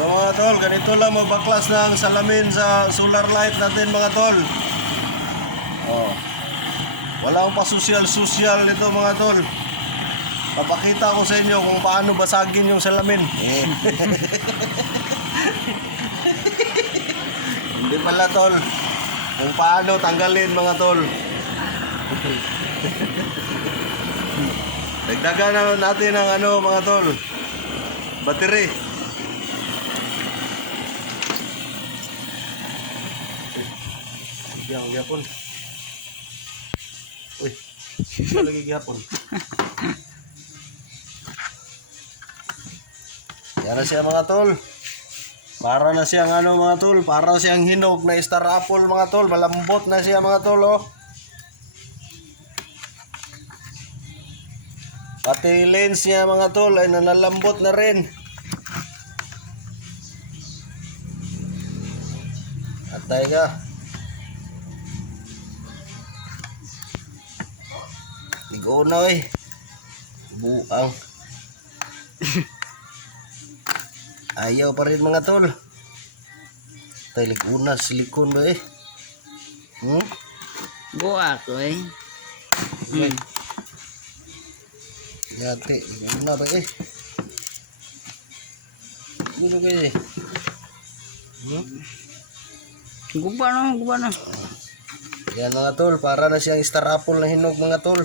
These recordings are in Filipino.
So mga tol, ganito lang magbaklas ng salamin sa solar light natin mga tol. Oh. Walang pa-social-social nito mga tol. Papakita ko sa inyo kung paano basagin yung salamin. Eh. Hindi pala tol. Kung paano tanggalin mga tol. Dagdagan na natin ang ano mga tol. Battery. Yang gapon. Uy. Ito lagi gapon. Yan na siya mga tol. Para na siyang ano mga tol, para na siyang hinog na star apple mga tol, malambot na siya mga tol oh. Pati lens niya mga tol ay nanalambot na rin. Atay ka. Eh. Buang. Ayaw pa rin mga tol. Tay ligo na, silikon ba eh. Hmm? Buwa ko eh. Hmm. Yate, ligo na ba eh. Ano kayo eh? Hmm? Guba na, guba na. Yan mga tol, para na siyang star apple na hinog mga tol.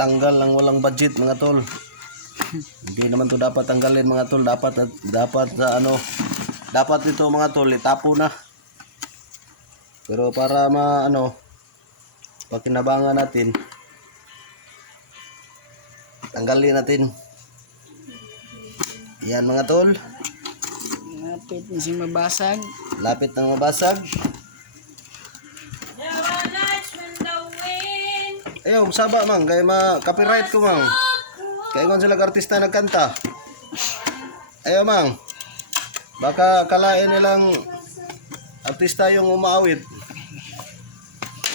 Tanggal lang walang budget mga tol. Hindi naman to dapat tanggalin mga tol. Dapat dapat sa ano dapat ito mga tol itapo na. Pero para ma ano pakinabangan natin tanggalin natin. Yan mga tol. Napit na si mabasag. Lapit nang mabasag. Ayaw, saba mang, kaya ma copyright ko mang. Kaya kung sila artista nagkanta. Ayaw mang. Baka kalain nilang artista yung umaawit.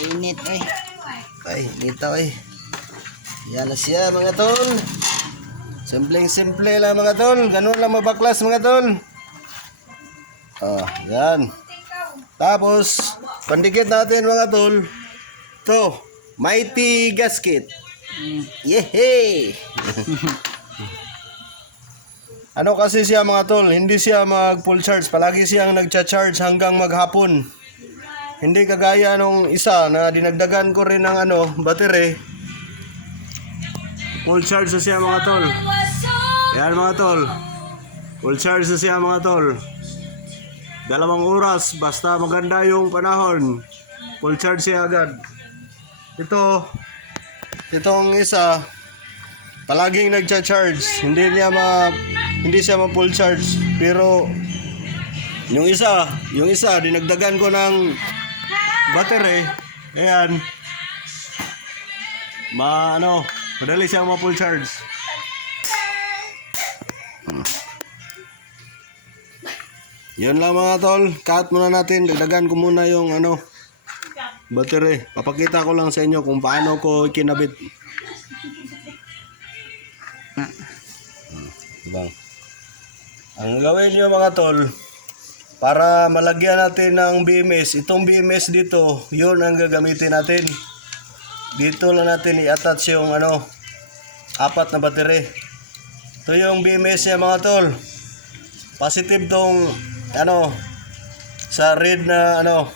Init eh. Ay, dito ay. Yan na siya mga tol. Simpleng simple lang mga tol. Ganun lang mabaklas mga tol. Ah, yan. Tapos, pandikit natin mga tol. To, mighty gasket. Hmm. Yehey! ano kasi siya mga tol, hindi siya mag full charge. Palagi siyang nagcha-charge hanggang maghapon. Hindi kagaya nung isa na dinagdagan ko rin ng ano, battery. Full charge na siya mga tol. Yan mga tol. Full charge na siya mga tol. Dalawang oras, basta maganda yung panahon. Full charge siya agad. Ito, itong isa, palaging nagcha-charge. Hindi niya ma hindi siya ma full charge. Pero yung isa, yung isa dinagdagan ko ng battery. Ayan. Ma ano, madali siyang ma full charge. Yun lang mga tol. Cut muna natin. Dagdagan ko muna yung ano battery. Papakita ko lang sa inyo kung paano ko kinabit. Ah. Bang. Ang gawin nyo mga tol, para malagyan natin ng BMS, itong BMS dito, yun ang gagamitin natin. Dito lang natin i-attach yung ano, apat na battery. Ito yung BMS niya mga tol. Positive tong ano sa red na ano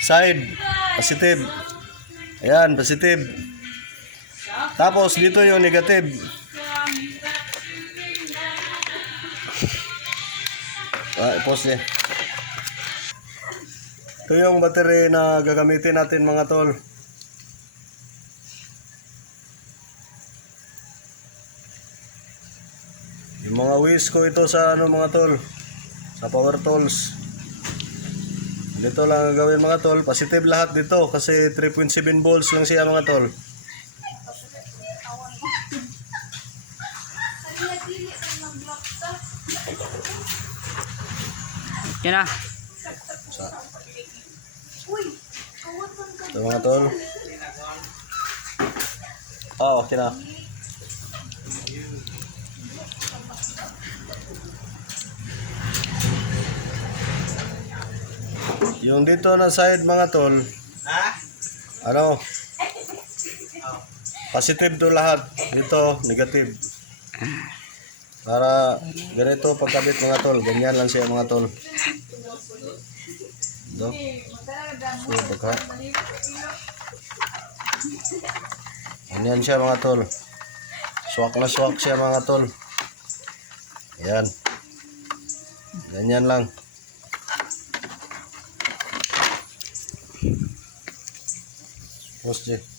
side positive. Ayan, positive. Tapos dito yung negative. Ah, pause niya. Ito yung battery na gagamitin natin mga tol. Yung mga whisk ko ito sa ano mga tol. Sa power tools. Dito lang ang gawin mga tol. Positive lahat dito kasi 3.7 volts lang siya mga tol. Yan na. Ito mga tol. Ah, okay na. Yung dito na side mga tol. Ano? Positive to lahat. Dito, negative. Para ganito pagkabit mga tol. Ganyan lang siya mga tol. Ito. So, baka. Ganyan siya mga tol. Swak na swak siya mga tol. Ayan. Ganyan lang. Post